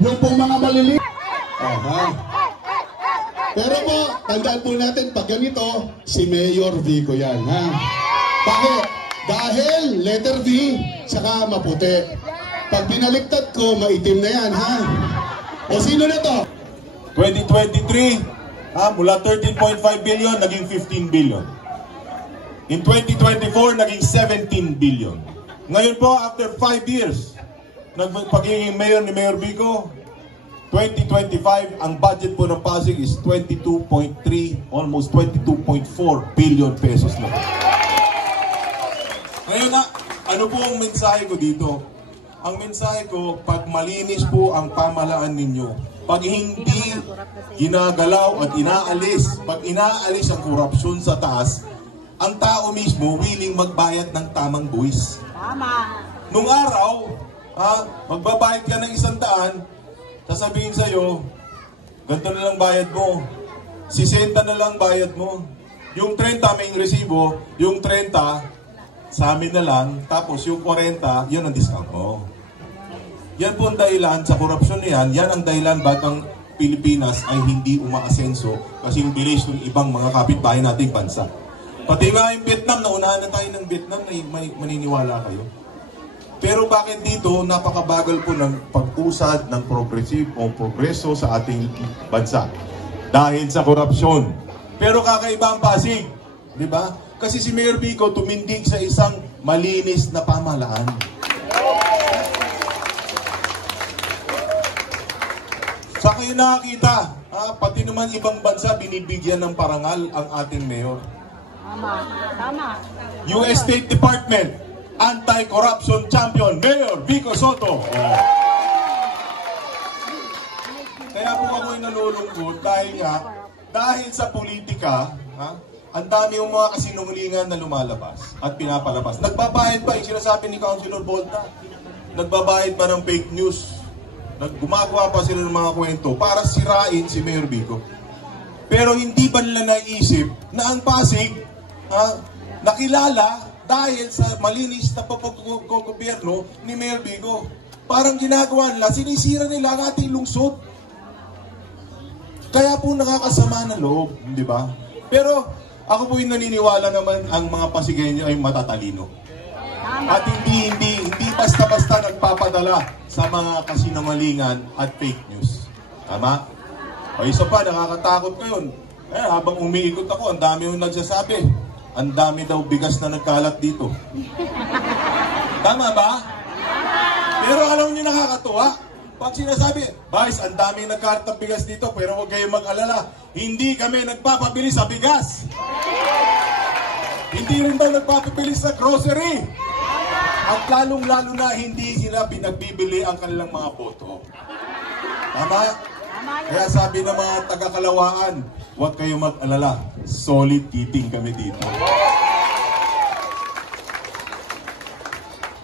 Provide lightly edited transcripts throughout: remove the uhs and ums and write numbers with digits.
Yung pong mga maliliit. Aha. Pero po, tandaan po natin, pag ganito, si Mayor Vico yan, ha? Bakit? Dahil letter V, saka maputi. Pag binaliktad ko, maitim na yan, ha? O sino na to? 2023, mula 13.5 billion, naging 15 billion. In 2024, naging 17 billion. Ngayon po, after 5 years, pagiging mayor ni Mayor Vico, 2025, ang budget po ng Pasig is 22.3, almost 22.4 billion pesos na. Ngayon na, ano po ang mensahe ko dito? Ang mensahe ko, pag malinis po ang pamahalaan ninyo, pag hindi ginagalaw at inaalis, pag inaalis ang korupsyon sa taas, ang tao mismo willing magbayad ng tamang buwis. Tama. Nung araw, magbabayad ka ng 100, sasabihin sa'yo, ganito na lang bayad mo. 60 na lang bayad mo. Yung 30 may resibo, yung 30 sa amin na lang, tapos yung 40, yun ang discount mo. Yan po ang dahilan sa korupsyon niyan, yan ang dahilan ba't ang Pilipinas ay hindi umaasenso kasi yung bilis ng ibang mga kapitbahay nating bansa. Pati nga yung Vietnam, naunahan na tayo ng Vietnam, maniniwala kayo. Pero bakit dito napakabagal po ng pag-usad ng progreso sa ating bansa? Dahil sa korupsyon. Pero kakaiba ang Pasig, di ba? Kasi si Mayor Vico tumindig sa isang malinis na pamahalaan. Sa kayo nakakita, pati naman ibang bansa binibigyan ng parangal ang ating mayor. Tama. Tama. US State Department, Anti-Corruption Champion, Mayor Vico Soto. Kaya po ako'y nalulungkot dahil sa politika, ang dami yung mga kasinungalingan na lumalabas at pinapalabas. Nagbabayad pa, yung sinasabi ni Councilor Volta, nagbabayad pa ng fake news. Gumagawa pa sila ng mga kwento para sirain si Mayor Vico. Pero hindi ba nila naisip na ang Pasig nakilala dahil sa malinis na paggobyerno ni Mayor Vico. Parang ginagawa nila, sinisira nila ang ating lungsod. Kaya po nakakasama ng loob, di ba? Pero ako po yung naniniwala naman ang mga Pasigueño ay matatalino. At hindi basta-basta nagpapadala sa mga kasinungalingan at fake news. Tama? O isa pa, nakakatakot ko yun. Habang umiikot ako, ang dami yung nagsasabi. Ang dami daw bigas na nagkalat dito. Tama ba? Pero alam niyo nakakatuwa. Pag sinasabi, Vice, ang dami nagkalat ng bigas dito, pero huwag kayong mag-alala. Hindi kami nagpapabili sa bigas. Hindi rin daw nagpapabili sa grocery. At lalong-lalo na hindi sila pinagbibili ang kanilang mga boto. Tama? Kaya sabi ng mga taga-Kalawaan, huwag kayong mag-alala. Solid kiting kami dito.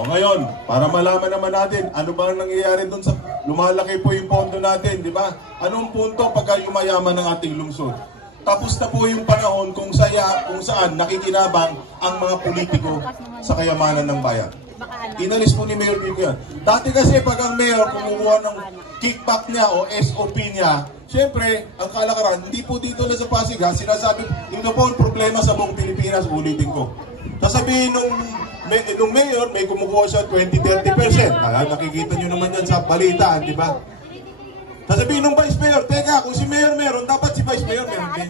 O ngayon, para malaman naman natin, ano ba nangyayari doon sa lumalaki po yung pondo natin, di ba? Anong punto pagka yumayaman ng ating lungsod? Tapos na po yung panahon kung saan nakikinabang ang mga politiko sa kayamanan ng bayan. Inalis po ni Mayor Vico yan. Dati kasi pag ang mayor kumukuha ng kickback niya o SOP niya, siyempre, ang kalakaran, hindi po dito na sa Pasig, sinasabi, ito po ang problema sa buong Pilipinas, ulitin ko. Sasabihin nung mayor, may kumukuha siya 20-30%. Nakikita nyo naman yan sa balitaan, di ba? Sasabihin ng Vice Mayor, teka, kung si Mayor meron, dapat si Vice Mayor meron din.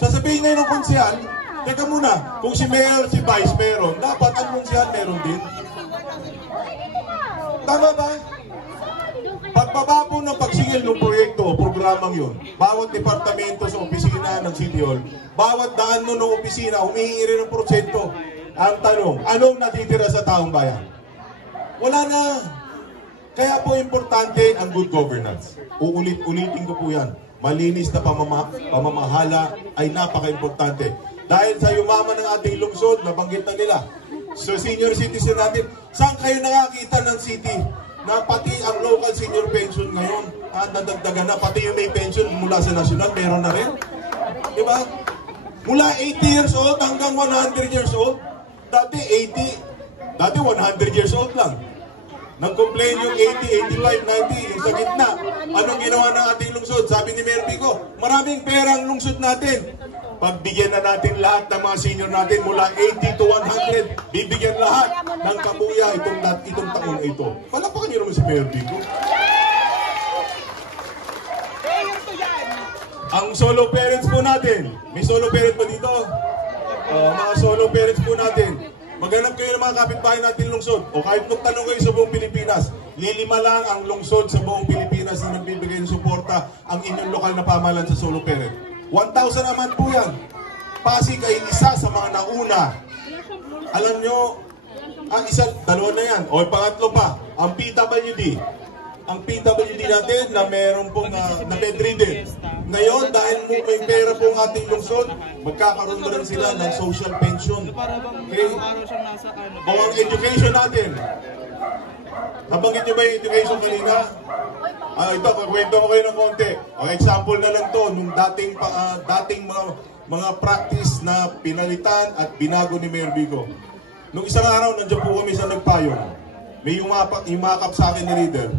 Sasabihin ngayon ng konsyal, teka muna, kung si Mayor, si Vice meron, dapat ang konsyal meron din. Tama ba? Pagbaba po ng pagsingil ng proyekto o programang yun, bawat departamento sa opisina ng City Hall, bawat daan mo ng opisina, humihingi rin ng porsyento. Ang tanong, anong natitira sa taong bayan? Wala na. Kaya po importante ang good governance. Uulit-ulitin ko po yan. Malinis na pamamahala ay napaka-importante. Dahil sa yumaman ng ating lungsod, nabanggit na nila. So senior citizen natin, saan kayo nakakita ng city na pati ang local senior pension ngayon, nadagdagan na, pati yung may pension mula sa national, meron na rin. Diba? Mula 80 years old hanggang 100 years old, dati 100 years old lang. Nang complain yung 80, 85, 90, yung sa gitna. Anong ginawa ng ating lungsod? Sabi ni Mayor Vico, maraming pera ang lungsod natin. Pagbigyan na natin lahat ng mga senior natin mula 80 to 100, bibigyan lahat ng kabuya itong taon ito. Palapakan niyo naman si Mayor Vico. Ang solo parents po natin, may solo parent ba dito? Mga solo parents po natin, maghanap kayo ng mga kapitbahay natin lungsod. O kahit magtanong kayo sa buong Pilipinas, lilima lang ang lungsod sa buong Pilipinas na nagbibigay ng suporta ang inyong lokal na pamahalaan sa solo parent. 1,000 naman po yan. Pasig ay isa sa mga nauna. Alam nyo, dalawa na yan. O pangatlo pa, ang PWD. Ang PWD natin na meron pong na bedridden. Ngayon, dahil may pera pong ating lungsod, magkakaroon na rin sila ng social pension. Okay? O ang education natin. Nabanggit nyo ba yung education kanina? Ito, kwento ko kayo ng konti. Ang example na lang to, nung dating mga practice na pinalitan at binago ni Mayor Vico. Nung isang araw, nandiyan po kami sa nagpayong. May yumakap sa akin ni leader.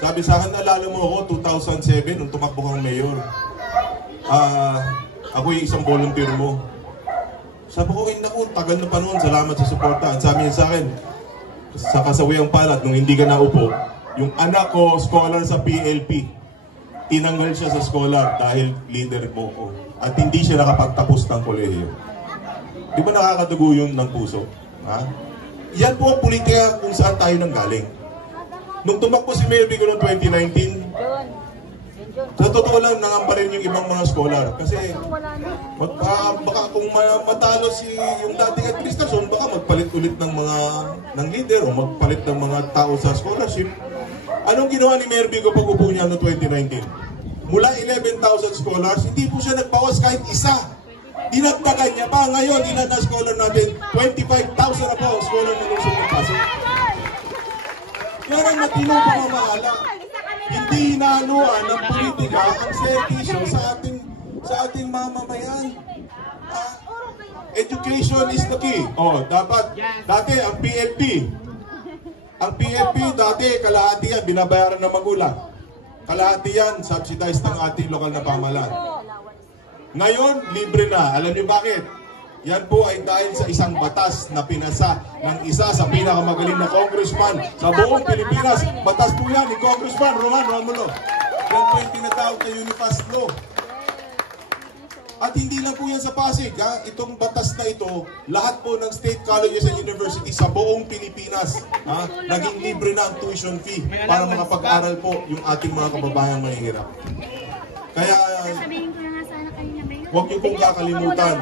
Sabi sa akin, alala mo ako, 2007, nung tumakbo kang mayor. Ako yung isang volunteer mo. Sabi ko, naku, tagal na pa noon, salamat sa suporta. At sabi niya sa akin, sa kasawiyang palad, nung hindi ka naupo, yung anak ko, scholar sa PLP, tinanggal siya sa scholar dahil leader mo ko. At hindi siya nakapagtapos ng kolehiyo. Di ba nakakadugo yun ng puso? Ha? Yan po ang politika kung saan tayo nanggaling. Nung tumakbo si Mayor Vico noong 2019, sa totoo lang nangamba rin yung ibang mga scholar. Kasi baka kung matalo yung dating administrasyon, baka magpalit ulit ng leader o magpalit ng mga tao sa scholarship. Anong ginawa ni Mayor Vico pag upo niya noong 2019? Mula 11,000 scholars, hindi po siya nagbawas kahit isa. Dinagdagan niya pa. Ngayon, ilan na scholar natin? 25,000 na po ang scholar na lungsod ng Pasig. Yan ang matinong pamamahala. Hindi hinahaluan ng politika ang servisyo sa ating mamamayan. Education is the key. Dati ang PLP. Ang PLP dati, kalahati yan, binabayaran ng magulang. Kalahati yan, subsidized ng ating lokal na pamahalaan. Ngayon, libre na. Alam niyo bakit? Yan po ay dahil sa isang batas na pinasa ng isa sa pinakamagaling na congressman sa buong Pilipinas. Batas po yan ni Congressman Roman Romulo. Yan po yung tinatawag na Unifast Law. At hindi lang po yan sa Pasig. Itong batas na ito, lahat po ng state colleges and universities sa buong Pilipinas, naging libre na ang tuition fee para makapag-aral po yung ating mga kababayang mahihirap. Kaya huwag niyo pong kakalimutan,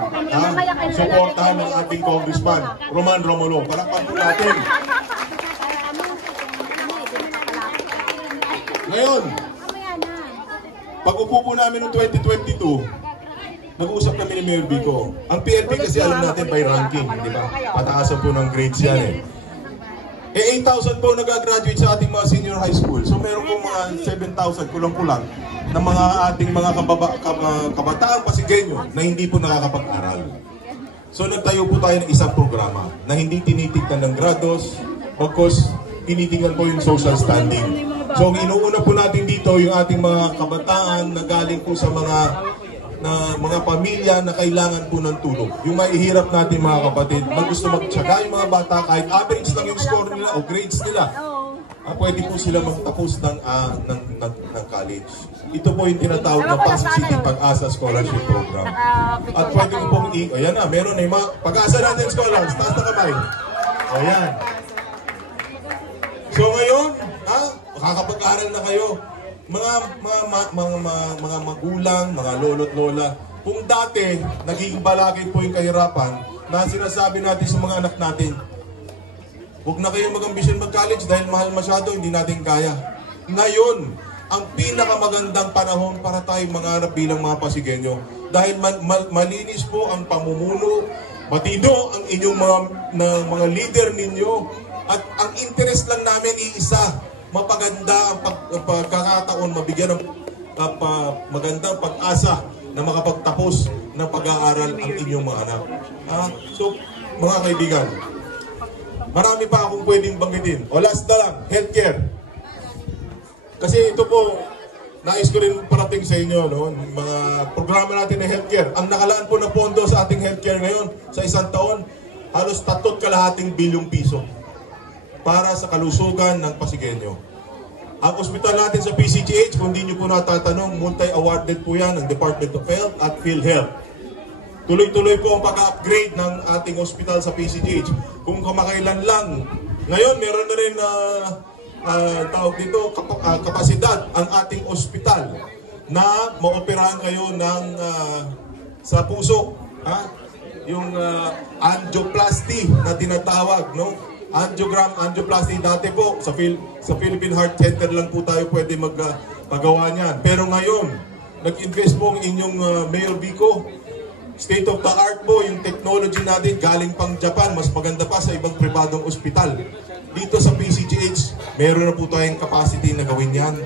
suportahan ng ating Congressman, Roman Romulo. Palakpan po natin. Ngayon, pag-upo po namin noong 2022, nag-uusap kami ni Mayor Vico. Ang PNP kasi alam natin by ranking, di ba? Pataasan po ng grades yan eh. 8,000 po nag-graduate sa ating mga senior high school. So meron po mga 7,000 kulang-kulang ng mga ating mga kabataang Pasigueño na hindi po nakakapag-aral. So nagtayo po tayo ng isang programa na hindi tinitignan ng grados, bagkus tinitingnan po yung social standing. So inuuna po natin dito yung ating mga kabataan na galing po sa mga pamilya na kailangan po ng tulong. Yung mahihirap natin mga kapatid, gusto magtsaga yung mga bata kahit average lang yung score nila o grades nila. Pwede po sila magtapos ng college. Ito po yung tinatawag na Pasig City Pag-asa Scholarship Program. At pwede ko pong ayan na, meron na yung mga Pag-asa natin scholars, taas na kamay. Ayan. So ngayon, makakapag-aral na kayo. Mga magulang, mga lolo't lola, kung dati naging balakid po yung kahirapan na sinasabi natin sa mga anak natin, huwag na kayong mag-ambisyon mag-college dahil mahal masyado, hindi natin kaya. Ngayon, ang pinakamagandang panahon para tayong mangarap bilang mga Pasigueño dahil malinis po ang pamumuno, matido ang inyong mga leader ninyo at ang interest lang namin iisa, mapaganda ang pagkakataon, mabigyan ng magandang pag-asa na makapagtapos ng pag-aaral ang inyong mga anak. So, mga kaibigan, Marami pa akong pwedeng banggitin. O last na lang, healthcare. Kasi ito po, nais ko rin parating sa inyo, no? Mga programa natin na healthcare. Ang nakalaan po na pondo sa ating healthcare ngayon sa isang taon, halos 3.2 bilyong piso para sa kalusugan ng Pasigueño. Ang ospital natin sa PCGH, kung di nyo po natatanong, multi-awarded po yan ng Department of Health at PhilHealth. Tuloy-tuloy po ang pag-upgrade ng ating ospital sa PCGH. Kung kamakailan lang, ngayon meron na rin tawag dito, kapasidad ang ating ospital na maoperahan kayo ng sa puso. Yung angioplasty na tinatawag, no? Angioplasty dati po sa Philippine Heart Center lang po tayo pwede magpagawa niyan. Pero ngayon, nag-invest po ang inyong Mayor Vico. State of the art po yung technology natin galing pang Japan, mas maganda pa sa ibang pribadong ospital. Dito sa PCGH, meron na po tayong capacity na gawin yan.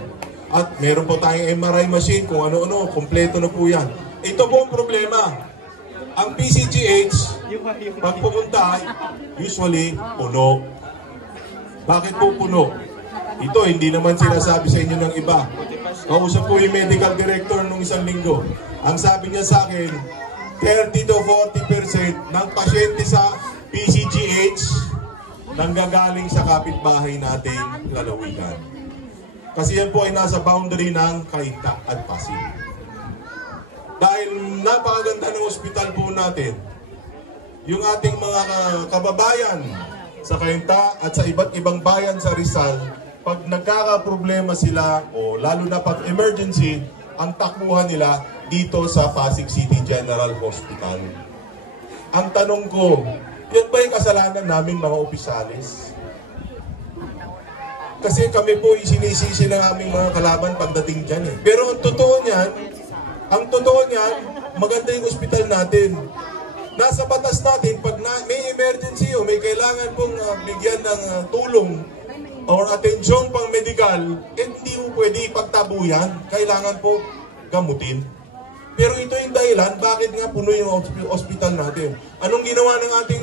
At meron po tayong MRI machine, kung ano-ano, kompleto na po yan. Ito po ang problema. Ang PCGH, pag pumunta, usually puno. Bakit po puno? Ito, hindi naman sinasabi sa inyo ng iba. Kausap po yung medical director nung isang linggo. Ang sabi niya sa akin, 30 to 40% ng pasyente sa PCGH nanggagaling sa kapitbahay nating lalawigan. Kasi yan po ay nasa boundary ng Cainta at Pasig. Dahil napakaganda ng ospital po natin, yung ating mga kababayan sa Cainta at sa iba't ibang bayan sa Rizal, pag nagkakaproblema sila o lalo na pag emergency, ang takbuhan nila dito sa Pasig City General Hospital. Ang tanong ko, yan ba yung kasalanan namin mga opisyalis? Kasi kami po isinisisi ng aming mga kalaban pagdating dyan eh. Pero ang totoo niyan, maganda yung ospital natin. Nasa batas natin, pag may emergency o may kailangan pong bigyan ng tulong or atensyon pang medical, hindi mo pwede ipagtabuyan. Kailangan po gamutin. Pero ito yung dahilan, bakit nga puno yung ospital natin. Anong ginawa ng ating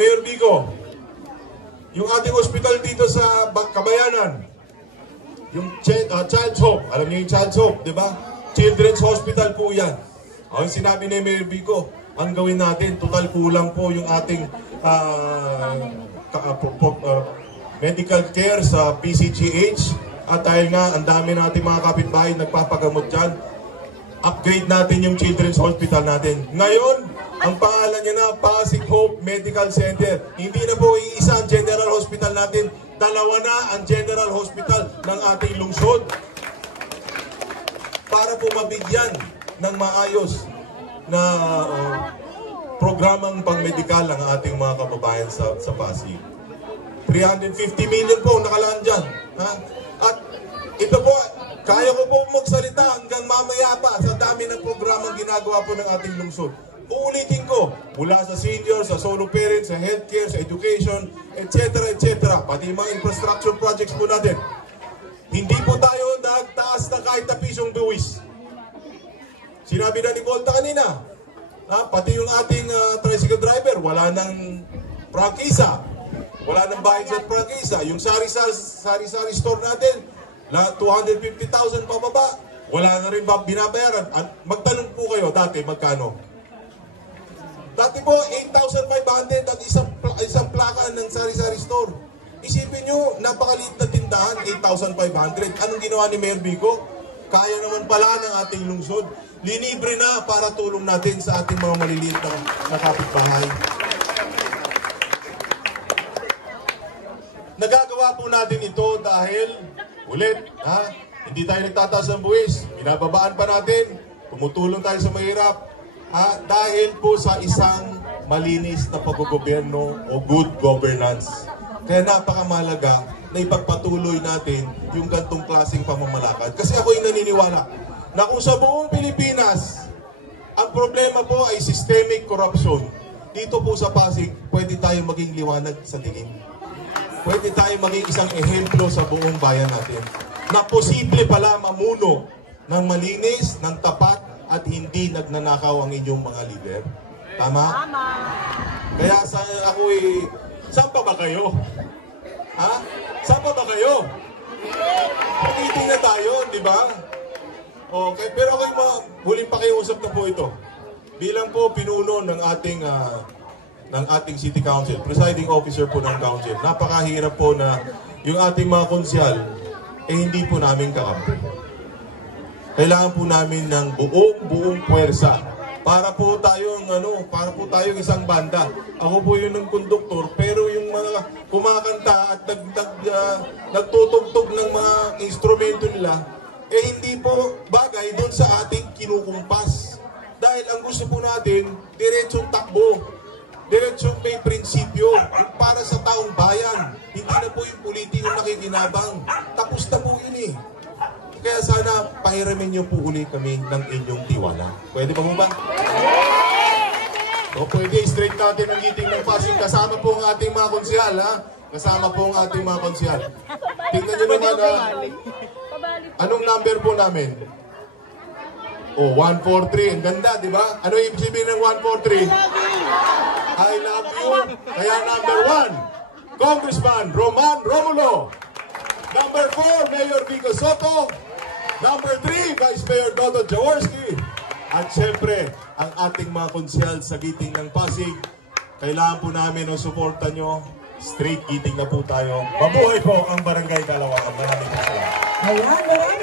Mayor Vico? Yung ating ospital dito sa Kabayanan, yung Child's Hope, alam niyo yung Child's Hope, di ba? Children's Hospital po yan. Ang sinabi ni Mayor Vico, ang gawin natin, total kulang po yung ating medical care sa PCGH. At dahil nga, ang dami natin mga kapitbahay nagpapagamot dyan, upgrade natin yung Children's Hospital natin. Ngayon, ang pangalan niya na Pasig Hope Medical Center. Hindi na po iisa ang General Hospital natin, dalawa na ang General Hospital ng ating lungsod. Para po mabigyan ng maayos na programang pang-medical ang ating mga kababayan sa Pasig. 350 million po nakalaan dyan. At ito po, kaya ko po magsalita hanggang mamaya pa sa dami ng programang ginagawa po ng ating lungsod. Uulitin ko, mula sa senior, sa solo parents, sa healthcare, sa education, etc. Pati yung mga infrastructure projects po natin. Hindi po tayo nagtaas na kahit na pisong buwis. Sinabi na ni Volta kanina, pati yung ating tricycle driver, wala nang prangkisa. Wala nang bayad sa prangkisa. Yung sari-sari store natin, 250,000 pababa, wala na rin binabayaran. Magtanong po kayo, dati magkano? Dati po, 8,500 ang isang plaka ng sari-sari store. Isipin nyo, napakaliit na tindahan, 8,500. Anong ginawa ni Mayor Vico? Kaya naman pala ng ating lungsod. Linibre na para tulong natin sa ating mga maliliit na kapitbahay. Nagagawa po natin ito dahil, ulit, hindi tayo nagtataas ng buwis. Binababaan pa natin. Tumutulong tayo sa mahirap. Dahil po sa isang malinis na paggogobyerno o good governance. Kaya napakamahalaga na ipagpatuloy natin yung gantong klaseng pamamalakad. Kasi ako yung naniniwala na kung sa buong Pilipinas, ang problema po ay systemic corruption. Dito po sa Pasig, pwede tayong maging liwanag sa dilim. Pwede tayong maging isang ehemplo sa buong bayan natin. Na posible pala mamuno ng malinis, ng tapat, at hindi nagnanakaw ang inyong mga leader. Tama? Tama. Kaya ako Saan pa ba kayo? Ha? Saan pa ba kayo? Pag-iting na tayo, di ba? Okay, pero ako yung mga huling pakiusap na po ito. Bilang po pinuno ng ating City Council, presiding officer po ng council, napakahirap po na yung ating mga konsyal, hindi po namin kakampi. Kailangan po namin ng buong puwersa para po tayong isang banda. Ako po yun ng konduktor, pero yung mga kumakanta at nagtutugtog ng mga instrumento nila, hindi po bagay doon sa ating kinukumpas. Dahil ang gusto po natin, diretsong takbo, diretsong may prinsipyo para sa taong bayan. Hindi na po yung politiko nakikinabang. Tapos na po yun eh. Kaya sana pahiramin niyo po uli kami ng inyong tiwala. Pwede ba mo ba? O pwede, straight natin ang meeting ng Pasig. Kasama po ang ating mga konsyal, ha? Kasama po ang ating mga konsyal. Tingnan niyo naman, anong number po namin? Oh, 143. Ang ganda, di ba? Ano ibig sabihin ng 143? I love you. Kaya number 1, Congressman Roman Romulo. Number 4, Mayor Vico Soto. Number 3, Vice Mayor Dodo Jaworski. At syempre, ang ating mga konsyal sa giting ng Pasig. Kailangan po namin ang suporta nyo. Straight giting na po tayo. Mabuhay po ang Barangay Kalawakan. Maraming salamat. Ayan,